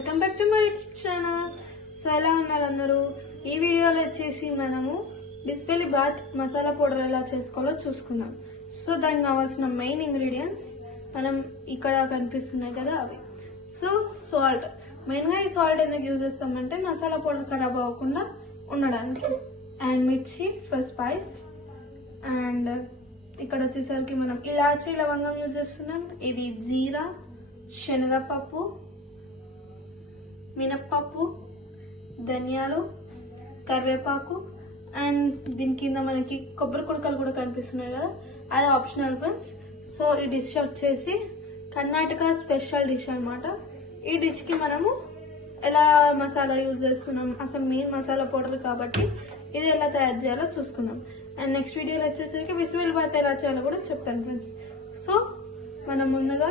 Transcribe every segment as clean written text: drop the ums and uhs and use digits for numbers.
Welcome back to my YouTube channel. So ఎలా ఉన్నారు అందరూ? ఈ వీడియోలో వచ్చేసి మనము బిస్బెలి బాత్ మసాలా పౌడర్ ఎలా చేసుకోవాలో చూసుకుందాం. సో దానికి కావాల్సిన మెయిన్ ఇంగ్రీడియంట్స్ మనం ఇక్కడ కనిపిస్తున్నాయి కదా అవి. సో సాల్ట్, మెయిన్గా ఈ సాల్ట్ ఎందుకు యూజ్ చేస్తామంటే మసాలా పౌడర్ ఖరాబ్ అవ్వకుండా ఉండడానికి. అండ్ మిర్చి ఫర్ స్పైస్. అండ్ ఇక్కడ వచ్చేసరికి మనం ఇలాచీ లవంగం యూజ్ చేస్తున్నాం. ఇది జీరా, శనగపప్పు, మినప్పప్పు, ధనియాలు, కరివేపాకు. అండ్ దీని కింద మనకి కొబ్బరి కుడకలు కూడా కనిపిస్తున్నాయి కదా, అది ఆప్షనల్ ఫ్రెండ్స్. సో ఈ డిష్ వచ్చేసి కర్ణాటక స్పెషల్ డిష్ అనమాట. ఈ డిష్కి మనము ఎలా మసాలా యూజ్ చేస్తున్నాం, అసలు మెయిన్ మసాలా పౌడర్ కాబట్టి ఇది ఎలా తయారు చేయాలో చూసుకుందాం. అండ్ నెక్స్ట్ వీడియోలో వచ్చేసరికి బిస్బెలి బాత్ ఎలా చేయాలో కూడా చెప్తాను ఫ్రెండ్స్. సో మనం ముందుగా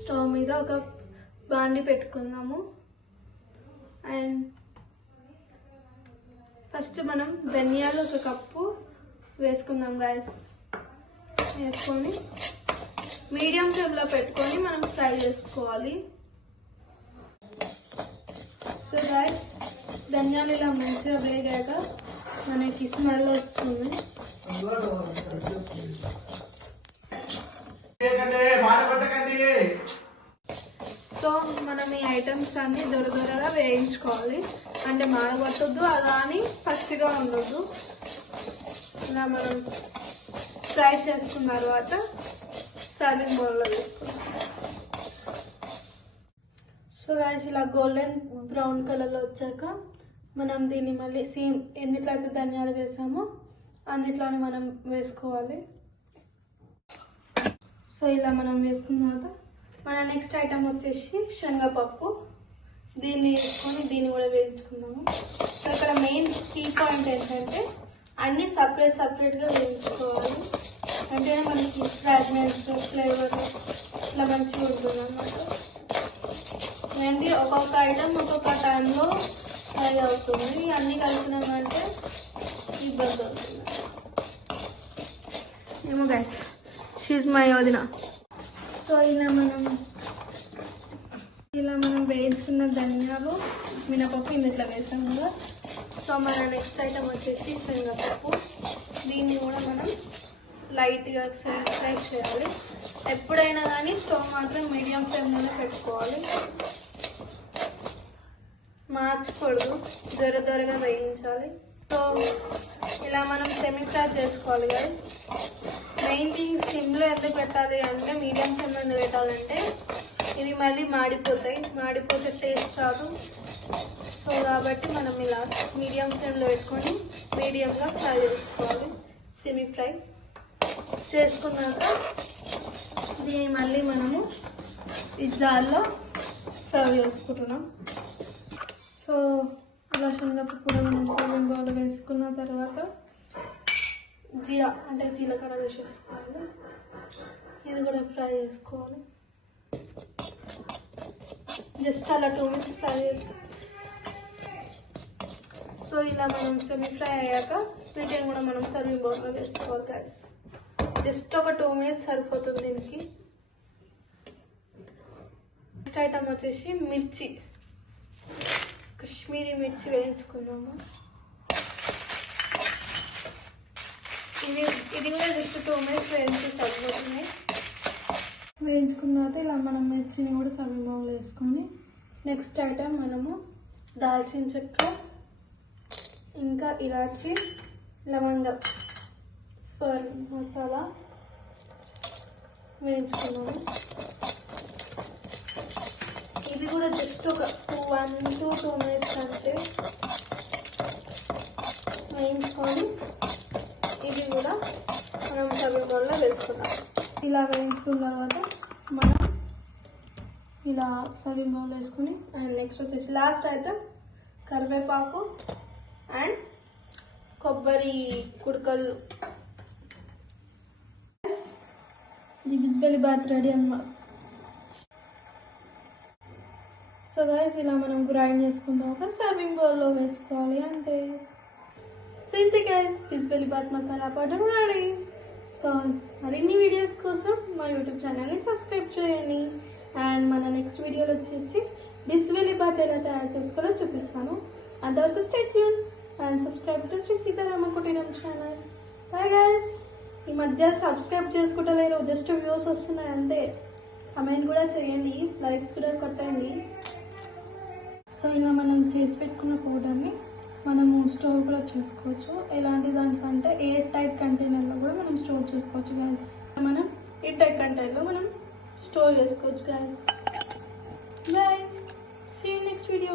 స్టవ్ మీద ఒక బాండి పెట్టుకుందాము. అండ్ ఫస్ట్ మనం ధనియాలు ఒక కప్పు వేసుకుందాం గైస్. వేసుకొని మీడియం ఫ్లేమ్లో పెట్టుకొని మనం ఫ్రై చేసుకోవాలి. సో గైస్ ధనియాలు ఇలా మంచిగా వేగాక మనకి స్మెల్ వస్తుంది. సో మనం ఈ ఐటమ్స్ అన్ని దొరదొరగా వేయించుకోవాలి. అంటే మాడగొట్టద్దు, అలా అని పచ్చిగా ఉండొద్దు. ఇలా మనం ఫ్రై చేసుకున్న తర్వాత సర్వింగ్ బౌల్లో వేసుకుందాం. సో గాయస్ ఇలా గోల్డెన్ బ్రౌన్ కలర్లో వచ్చాక మనం దీన్ని మళ్ళీ సేమ్ ఎన్నిట్లో అయితే ధనియాలు వేసామో అన్నిట్లోనే మనం వేసుకోవాలి. సో ఇలా మనం వేసుకున్న తర్వాత మన నెక్స్ట్ ఐటమ్ వచ్చేసి శనగపప్పు. దీన్ని వేసుకొని దీన్ని కూడా వేయించుకుందాము. సో ఇక్కడ మెయిన్ కీ పాయింట్ ఏంటంటే అన్నీ సపరేట్గా వేయించుకోవాలి. అంటే మనకి ఫ్రాగ్రెన్స్ ఫ్లేవర్ ఇట్లా మంచిగా ఉంటుంది అన్నమాట. ఏంటి ఒక్కొక్క ఐటమ్ ఒక్కొక్క టైంలో ఫ్రై అవుతుంది. అన్నీ కలిపినామంటే ఇబ్బంది అవుతుంది ఏమో గైస్. షీజ్ మై వదిన. సో ఇలా మనం వేయించుకున్న ధనియాలు, మినపప్పు ఇందులో వేసాం కదా. సో మన నెక్స్ట్ ఐటమ్ వచ్చేసి శనగపప్పు. దీన్ని కూడా మనం లైట్గా ఫ్రై చేయాలి. ఎప్పుడైనా కానీ స్టవ్ మాత్రం మీడియం ఫ్లేమ్లోనే పెట్టుకోవాలి, మార్చకూడదు, త్వరగా వేయించాలి. సో ఇలా మనం సెమీ ఫ్రై చేసుకోవాలి కదా. మెయిన్ థింగ్ సిమ్లో ఎందుకు పెట్టాలి అంటే మీడియం ఫ్లేమ్లో ఎందుకు పెట్టాలంటే ఇది మళ్ళీ మాడిపోతే టేస్ట్ రాదు. సో కాబట్టి మనం ఇలా మీడియం ఫ్లేమ్లో పెట్టుకొని మీడియంగా ఫ్రై చేసుకోవాలి. సెమీ ఫ్రై చేసుకున్నాక దీన్ని మళ్ళీ మనము ఈ జార్లో సర్వ్ చేసుకుంటున్నాం. సో అలా శనగపప్పు కూడా మనం సర్వింగ్ బౌల్ వేసుకున్న తర్వాత జీరా అంటే జీలకర్ర వేసేసుకోవాలి. ఇది కూడా ఫ్రై చేసుకోవాలి. జస్ట్ అలా 2 minutes ఫ్రై చేసుకోవాలి. సో ఇలా మనం సెమీ ఫ్రై అయ్యాక వీటిని కూడా మనం సర్వింగ్ బౌల్లో వేసుకోవాలి గైస్. జస్ట్ ఒక 2 minutes సరిపోతుంది దీనికి. నెక్స్ట్ ఐటమ్ వచ్చేసి మిర్చి, కాశ్మీరీ మిర్చి వేయించుకుందాము. ఇది కూడా జస్ట్ 2 minutes వేయించి సరిపోతుంది. వేయించుకున్న తర్వాత ఇలా మనం మిర్చిని కూడా సర్వింగ్ బౌల్లో వేసుకొని నెక్స్ట్ ఐటమ్ మనము దాల్చిన చెక్క, ఇంకా ఇలాచి, లవంగం ఫర్ మసాలా వేయించుకున్నాము. ఇది కూడా జస్ట్ ఒక 1 to 2 minutes అంటే వేయించుకొని ఇది కూడా మనం సర్వింగ్ బౌల్లో వేసుకున్నాం. ఇలా వేయించుకున్న తర్వాత మనం ఇలా సర్వింగ్ బౌల్ వేసుకుని అండ్ నెక్స్ట్ వచ్చేసి లాస్ట్ ఐటమ్ కరివేపాకు అండ్ కొబ్బరి కుడకలు. ఇది బిస్బెలి బాత్ రెడీ అన్నమాట. సో గైస్ ఇలా మనం గ్రైండ్ చేసుకుంటాం, ఒక సర్వింగ్ బౌల్లో వేసుకోవాలి అంటే. సో ఇంతే guys, bisibele bath masala powder ready. So మరిన్ని వీడియోస్ కోసం మా యూట్యూబ్ ఛానల్ని సబ్స్క్రైబ్ చేయండి. అండ్ మన నెక్స్ట్ వీడియోలో వచ్చేసి బిస్బెలి బాత్ ఎలా తయారు చేసుకోవాలో చూపిస్తాను. అంతవరకు stay tune and subscribe to Sri Seetharama Kuteeram channel. Bye guys. ఈ మధ్య సబ్స్క్రైబ్ చేసుకుంటలేరు, జస్ట్ వ్యూస్ వస్తున్నాయి అంతే. కమెంట్ కూడా చేయండి, లైక్స్ కూడా కొట్టండి. సో ఇలా మనం చేసి పెట్టుకున్న పౌడర్ని మనము స్టోర్ కూడా చేసుకోవచ్చు. ఎలాంటి దాంట్లో అంటే ఎయిర్ టైట్ కంటైనర్లో కూడా మనం స్టోర్ చేసుకోవచ్చు గైస్. మనం ఎయిర్ టైట్ కంటైనర్లో మనం స్టోర్ చేసుకోవచ్చు guys. Bye. See you next video.